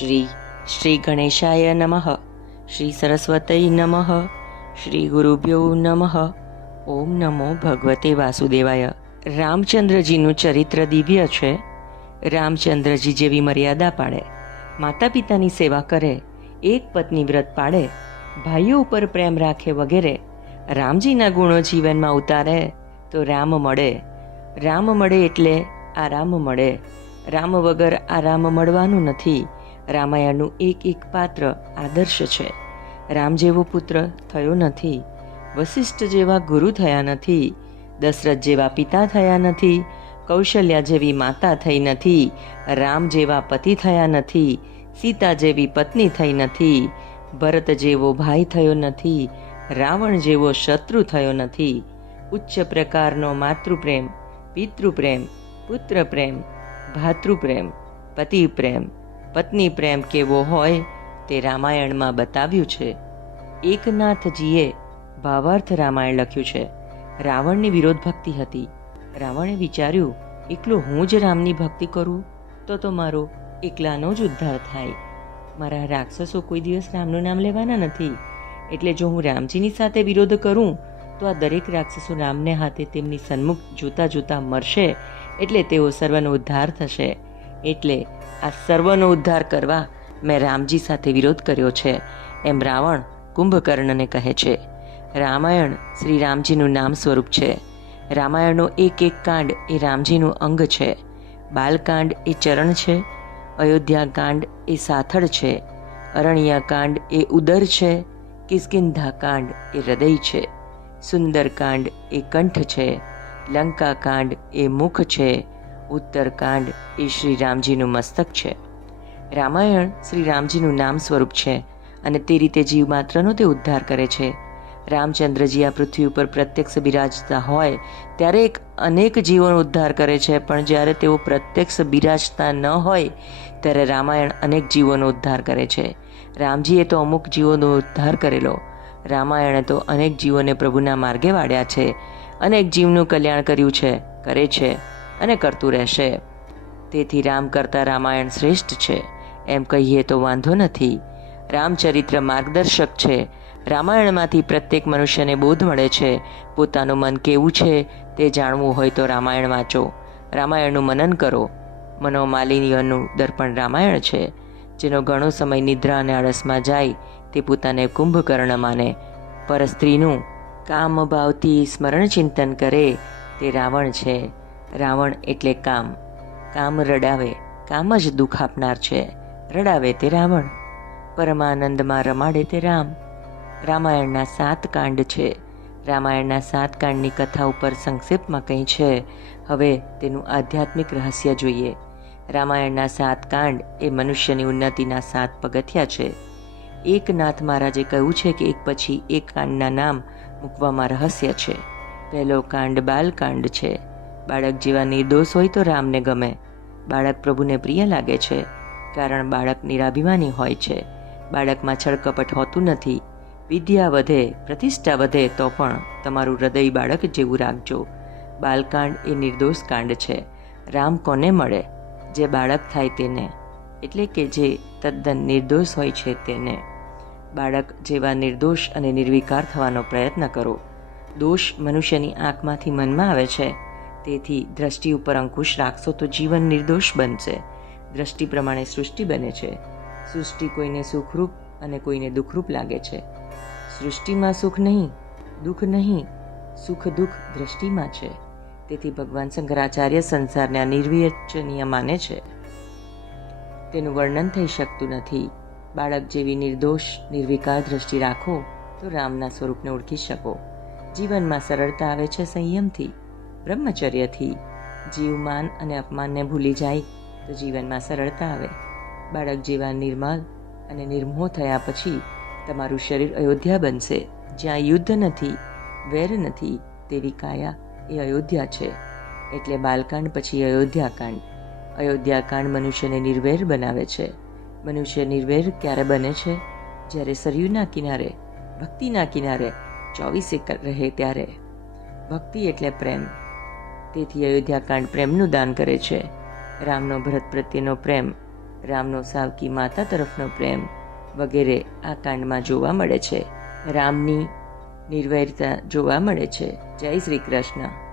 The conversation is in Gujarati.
શ્રી ગણેશાય નમઃ. શ્રી સરસ્વતય નમઃ. શ્રી ગુરુભ્યો નમઃ. ઓમ નમો ભગવતે વાસુદેવાય. રામચંદ્રજીનું ચરિત્ર દિવ્ય છે. રામચંદ્રજી જેવી મર્યાદા પાડે, માતા પિતાની સેવા કરે, એક પત્ની વ્રત પાડે, ભાઈઓ ઉપર પ્રેમ રાખે વગેરે રામજીના ગુણો જીવનમાં ઉતારે તો રામ મળે. રામ મળે એટલે આરામ મળે. રામ વગર આરામ મળવાનું નથી. રામાયણનું એક એક પાત્ર આદર્શ છે. રામ જેવો પુત્ર થયો નથી, વશિષ્ઠ જેવા ગુરુ થયા નથી, દશરથ જેવા પિતા થયા નથી, કૌશલ્યા જેવી માતા થઈ નથી, રામ જેવા પતિ થયા નથી, સીતા જેવી પત્ની થઈ નથી, ભરત જેવો ભાઈ થયો નથી, રાવણ જેવો શત્રુ થયો નથી. ઉચ્ચ પ્રકારનો માતૃપ્રેમ, પિતૃપ્રેમ, પુત્રપ્રેમ, ભાતૃપ્રેમ, પતિ પ્રેમ, પત્ની પ્રેમ કેવો હોય તે રામાયણમાં બતાવ્યું છે. એકનાથજીએ ભાવાર્થ રામાયણ લખ્યું છે. રાવણની વિરોધ ભક્તિ હતી. રાવણે વિચાર્યું, એકલો હું જ રામની ભક્તિ કરું તો મારો એકલાનો જ ઉદ્ધાર થાય. મારા રાક્ષસો કોઈ દિવસ રામનું નામ લેવાના નથી. એટલે જો હું રામજીની સાથે વિરોધ કરું તો આ દરેક રાક્ષસો રામને હાથે તેમની સન્મુખ જોતા જોતા મરશે. એટલે તેઓ સર્વનો ઉદ્ધાર થશે. એટલે આ સર્વનો ઉદ્ધાર કરવા મેં રામજી સાથે વિરોધ કર્યો છે, એમ રાવણ કુંભકર્ણને કહે છે. રામાયણ શ્રી રામજીનું નામ સ્વરૂપ છે. રામાયણનો એક એક કાંડ એ રામજીનું અંગ છે. બાલકાંડ એ ચરણ છે, અયોધ્યાકાંડ એ સાથળ છે, અરણ્યકાંડ એ ઉદર છે, કિષ્કિંધાકાંડ એ હૃદય છે, સુંદરકાંડ એ કંઠ છે, લંકાકાંડ એ મુખ છે, ઉત્તરકાંડ એ શ્રી રામજીનું મસ્તક છે. રામાયણ શ્રી રામજીનું નામ સ્વરૂપ છે અને તે રીતે જીવ માત્રનો તે ઉદ્ધાર કરે છે. રામચંદ્રજી આ પૃથ્વી ઉપર પ્રત્યક્ષ બિરાજતા હોય ત્યારે અનેક જીવોનો ઉદ્ધાર કરે છે, પણ જ્યારે તેઓ પ્રત્યક્ષ બિરાજતા ન હોય ત્યારે રામાયણ અનેક જીવોનો ઉદ્ધાર કરે છે. રામજીએ તો અમુક જીવોનો ઉદ્ધાર કરેલો, રામાયણે તો અનેક જીવોને પ્રભુના માર્ગે વાળ્યા છે. અનેક જીવનું કલ્યાણ કર્યું છે, કરે છે અને કરતું રહેશે. તેથી રામ કરતાં રામાયણ શ્રેષ્ઠ છે એમ કહીએ તો વાંધો નથી. રામચરિત્ર માર્ગદર્શક છે. રામાયણમાંથી પ્રત્યેક મનુષ્યને બોધ મળે છે. પોતાનું મન કેવું છે તે જાણવું હોય તો રામાયણ વાંચો, રામાયણનું મનન કરો. મનોમાલિન્યનું દર્પણ રામાયણ છે. જેનો ઘણો સમય નિદ્રા અને આળસમાં જાય તે પોતાને કુંભકર્ણ માને, પર સ્ત્રીનું કામ ભાવથી સ્મરણ ચિંતન કરે તે રાવણ છે. રાવણ એટલે કામ. કામ રડાવે, કામ જ દુઃખ આપનાર છે. રડાવે તે રાવણ, પરમાનંદમાં રમાડે તે રામ. રામાયણના 7 કાંડ છે. રામાયણના 7 કાંડની કથા ઉપર સંક્ષેપમાં કંઈ છે. હવે તેનું આધ્યાત્મિક રહસ્ય જોઈએ. રામાયણના 7 કાંડ એ મનુષ્યની ઉન્નતિના 7 પગથિયા છે. એકનાથ મહારાજે કહ્યું છે કે એક પછી એક કાંડના નામ મૂકવામાં રહસ્ય છે. પહેલો કાંડ બાલકાંડ છે. બાળક જેવા નિર્દોષ હોય તો રામને ગમે. બાળક પ્રભુને પ્રિય લાગે છે, કારણ બાળક નિરાભિમાની હોય છે. બાળકમાં છળકપટ હોતું નથી. વિદ્યા વધે, પ્રતિષ્ઠા વધે તો પણ તમારું હૃદય બાળક જેવું રાખજો. બાલકાંડ એ નિર્દોષ કાંડ છે. રામ કોને મળે? જે બાળક થાય તેને, એટલે કે જે તદ્દન નિર્દોષ હોય છે તેને. બાળક જેવા નિર્દોષ અને નિર્વિકાર થવાનો પ્રયત્ન કરો. દોષ મનુષ્યની આંખમાંથી મનમાં આવે છે. તેથી દ્રષ્ટિ ઉપર અંકુશ રાખશો તો જીવન નિર્દોષ બનશે. દ્રષ્ટિ પ્રમાણે સૃષ્ટિ બને છે. સૃષ્ટિ કોઈને સુખરૂપ અને કોઈને દુઃખરૂપ લાગે છે. સૃષ્ટિમાં સુખ નહીં, દુઃખ નહીં, સુખ દુઃખ દ્રષ્ટિમાં છે. તેથી ભગવાન શંકરાચાર્ય સંસારને અનિર્વચનીય માને છે. તેનું વર્ણન થઈ શકતું નથી. બાળક જેવી નિર્દોષ નિર્વિકાર દ્રષ્ટિ રાખો તો રામના સ્વરૂપને ઓળખી શકો. જીવનમાં સરળતા આવે છે સંયમથી, બ્રહ્મચર્યથી. જીવ માન અને અપમાનને ભૂલી જાય તો જીવનમાં સરળતા આવે. બાળક જેવા નિર્મલ અને નિર્મોહ થયા પછી તમારું શરીર અયોધ્યા બનશે. જ્યાં યુદ્ધ નથી, વેર નથી, તેવી કાયા એ અયોધ્યા છે. એટલે બાલકાંડ પછી અયોધ્યાકાંડ. અયોધ્યાકાંડ મનુષ્યને નિર્વેર બનાવે છે. મનુષ્ય નિર્વેર ક્યારે બને છે? જ્યારે સરયુના કિનારે, ભક્તિના કિનારે 24 એકર રહે ત્યારે. ભક્તિ એટલે પ્રેમ. તેથી અયોધ્યાકાંડ પ્રેમનું દાન કરે છે. રામનો ભરત પ્રત્યેનો પ્રેમ રામનો સાવકી માતા તરફનો પ્રેમ વગેરે આ કાંડમાં જોવા મળે છે. રામની નિર્વૈરતા જોવા મળે છે. જય શ્રી કૃષ્ણ.